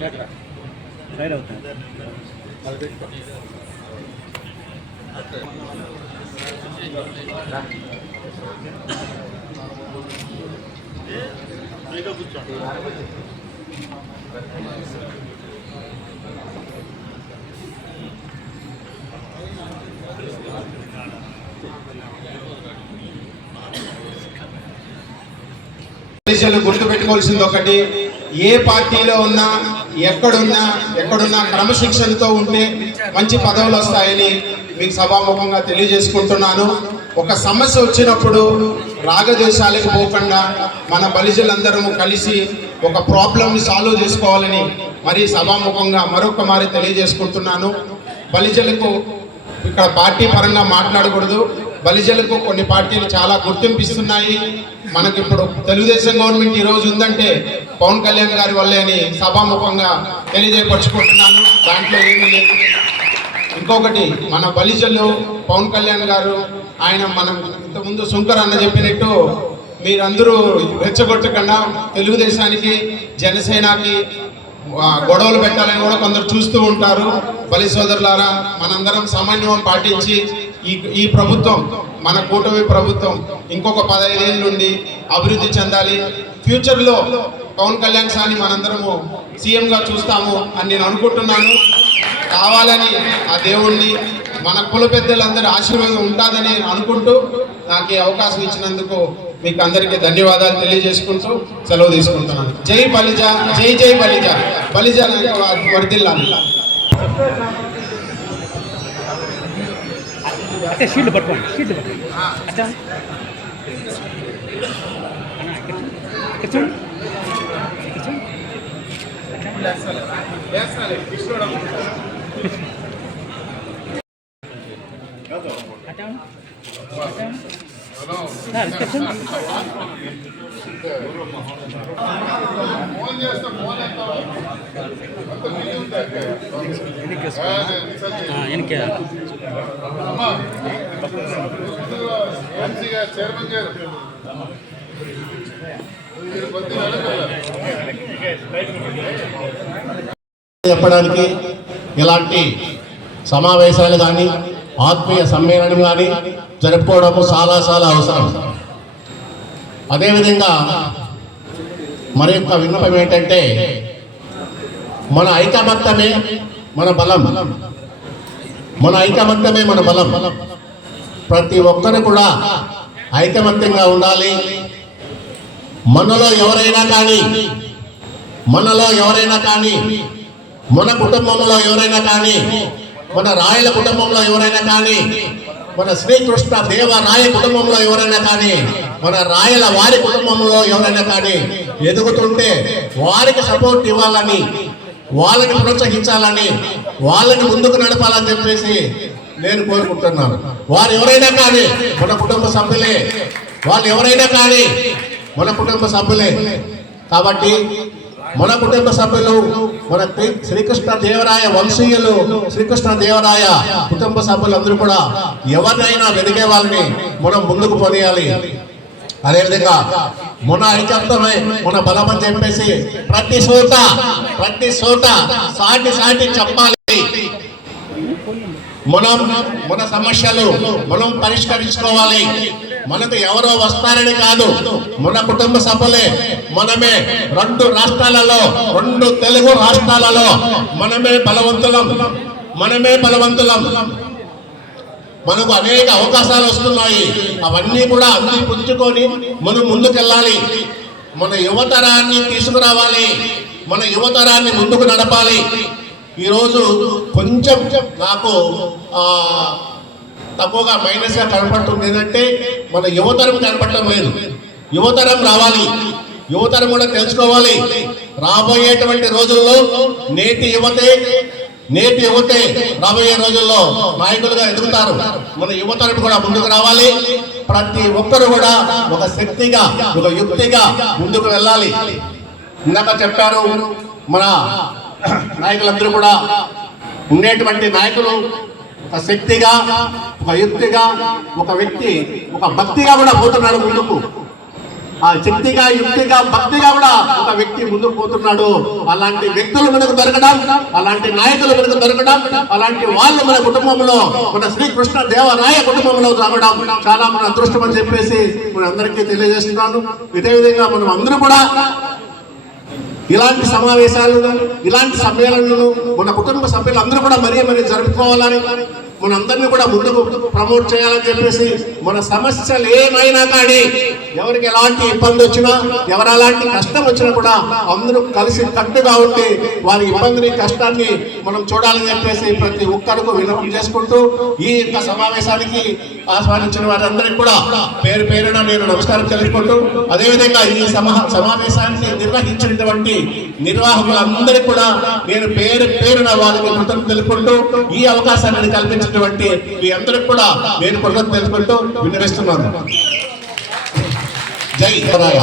Side అవుతుంది గుర్తు పెట్టుకోవాల్సింది ఒకటి ఏ పార్టీలో ఉన్నా ఎక్కడున్నా ఎక్కడున్నా క్రమశిక్షణతో ఉంటే మంచి పదవులు వస్తాయని మీకు సభాముఖంగా తెలియజేసుకుంటున్నాను. ఒక సమస్య వచ్చినప్పుడు రాగదేశాలకు పోకుండా మన బలిజలందరము కలిసి ఒక ప్రాబ్లమ్ని సాల్వ్ చేసుకోవాలని మరీ సభాముఖంగా మరొక మారి తెలియజేసుకుంటున్నాను. బలిజలకు ఇక్కడ పార్టీ పరంగా మాట్లాడకూడదు. బలిజలకు కొన్ని పార్టీలు చాలా గుర్తింపు ఇస్తున్నాయి మనకి ఇప్పుడు తెలుగుదేశం గవర్నమెంట్ ఈ రోజు ఉందంటే పవన్ కళ్యాణ్ గారి వల్లే అని సభాముఖంగా తెలియజేయపరుచుకుంటున్నాను. దాంట్లో ఏమీ లేదు. ఇంకొకటి మన బలిజలు పవన్ కళ్యాణ్ గారు ఆయన మనం ఇంతకుముందు శుంకర్ అన్న చెప్పినట్టు మీరందరూ రెచ్చగొట్టకుండా తెలుగుదేశానికి జనసేనకి గొడవలు పెట్టాలని కూడా కొందరు చూస్తూ ఉంటారు. బలి సోదరులారా మనందరం సమన్వయం పాటించి ఈ ఈ ప్రభుత్వం మన కూటమి ప్రభుత్వం ఇంకొక పదహైదేళ్ళ నుండి అభివృద్ధి చెందాలి. ఫ్యూచర్లో పవన్ కళ్యాణ్ సార్ని మనందరము సీఎంగా చూస్తాము అని నేను అనుకుంటున్నాను. కావాలని ఆ దేవుణ్ణి మన కుల పెద్దలందరి ఆశీర్వాదం ఉంటుందని అనుకుంటూ నాకు ఈ అవకాశం ఇచ్చినందుకు మీకు అందరికీ ధన్యవాదాలు తెలియజేసుకుంటూ సెలవు తీసుకుంటున్నాను. జై బలిజ జై జై బలిజ. బలిజ వర్దిల్లాలి. అంటే షీల్డ్ పట్టుకోండి షీల్డ్ పట్టుకోండి. అచ్చా. అచ్చా. అచ్చా చెప్పడానికి ఇలాంటి సమావేశాలు కానీ ఆత్మీయ సమ్మేళనం కానీ జరుపుకోవడము చాలా చాలా అవసరం. అదేవిధంగా మరి యొక్క విన్నపం ఏంటంటే మన ఐకమత్యమే మన బలం. మన ఐకమత్యమే మన బలం. ప్రతి ఒక్కరు కూడా ఐకమత్యంగా ఉండాలి. మనలో ఎవరైనా కానీ మనలో ఎవరైనా కానీ మన కుటుంబంలో ఎవరైనా కానీ మన రాయల కుటుంబంలో ఎవరైనా కానీ మన శ్రీకృష్ణ దేవ రాయ కుటుంబంలో ఎవరైనా కానీ మన రాయల వారి కుటుంబంలో ఎవరైనా కానీ ఎదుగుతుంటే వారికి సపోర్ట్ ఇవ్వాలని వాళ్ళని ప్రోత్సహించాలని వాళ్ళని ముందుకు నడపాలని చెప్పేసి నేను కోరుకుంటున్నాను. వారు ఎవరైనా కానీ మన కుటుంబ సభ్యులే వాళ్ళు ఎవరైనా కానీ మన కుటుంబ సభ్యులే. కాబట్టి మన కుటుంబ సభ్యులు మన శ్రీకృష్ణ దేవరాయ వంశీయులు శ్రీకృష్ణ దేవరాయ కుటుంబ సభ్యులందరూ కూడా ఎవరినైనా వెదిగే వాళ్ళని మనం ముందుకు పోనీయాలి. అదేవిధంగా మన ఐకత్వమే మన బలమని చెప్పేసి ప్రతి చోట ప్రతి చోట సాటి సాటి చెప్పాలి. మనం మన సమస్యలు మనం పరిష్కరించుకోవాలి. మనకు ఎవరో వస్తారని కాదు. మన కుటుంబ సభలే మనమే. రెండు రాష్ట్రాలలో రెండు తెలుగు రాష్ట్రాలలో మనమే బలవంతులం. మనమే బలవంతులం. మనకు అనేక అవకాశాలు వస్తున్నాయి. అవన్నీ కూడా అన్ని పుంజుకొని మనం ముందుకెళ్ళాలి. మన యువతరాన్ని తీసుకురావాలి. మన యువతరాన్ని ముందుకు నడపాలి. ఈరోజు కొంచెం నాకు తక్కువగా మైనస్గా కనపడుతుంది. ఏంటంటే మన యువతరం కనపడటం లేదు. యువతరం రావాలి. యువతరం కూడా తెలుసుకోవాలి. రాబోయేటువంటి రోజుల్లో నేటి యువతే నేటి యువతే రాబోయే రోజుల్లో నాయకులుగా ఎదుగుతారు. మన యువతరం కూడా ముందుకు రావాలి. ప్రతి ఒక్కరు కూడా ఒక శక్తిగా ఒక యుక్తిగా ముందుకు వెళ్ళాలి. ఇందాక చెప్పారు మన నాయకులందరూ కూడా ఉండేటువంటి నాయకులు ఒక శక్తిగా ఒక యుక్తిగా ఒక వ్యక్తి ఒక భక్తిగా కూడా పోతున్నాడు ముందుకు. ఆ శక్తిగా యుక్తిగా భక్తిగా కూడా ఒక వ్యక్తి ముందుకు పోతున్నాడు. అలాంటి వ్యక్తులు మనకు దొరకడం అలాంటి నాయకులు మనకు దొరకడం అలాంటి వాళ్ళు మన కుటుంబంలో మన శ్రీకృష్ణ దేవరాయ కుటుంబంలో రావడం చాలా మన అదృష్టం అని చెప్పేసి మన అందరికీ తెలియజేస్తున్నాను. ఇదే విధంగా మనం అందరూ కూడా ఇలాంటి సమావేశాలు ఇలాంటి సమ్మేళనలు మన కుటుంబ సభ్యులు అందరూ కూడా మరీ మరీ జరుపుకోవాలని మనందరినీ కూడా ముందుకు ప్రమోట్ చేయాలని చెప్పేసి మన సమస్యలు ఏమైనా కానీ ఎవరికి ఎలాంటి ఇబ్బంది వచ్చినా ఎవరు అలాంటి కష్టం వచ్చినా కూడా అందరూ కలిసి కట్టుగా ఉండి వారి ఇబ్బందిని కష్టాన్ని మనం చూడాలని చెప్పేసి ప్రతి ఒక్కరికి విన్నపం చేసుకుంటూ ఈ యొక్క సమావేశానికి ఆస్వాదించిన వారందరికీ కూడా పేరు పేరున నేను నమస్కారం తెలుసుకుంటూ అదేవిధంగా ఈ సమా సమావేశాన్ని నిర్వహించినటువంటి నిర్వాహకులందరికీ కూడా నేను పేరు పేరున వారికి కృతజ్ఞతలు తెలుపుకుంటూ ఈ అవకాశాన్ని చేసినటువంటి మీ అందరికి కూడా నేను కృతజ్ఞతలు తెలుపుకుంటూ విన్నవిస్తున్నాను. జై రాయ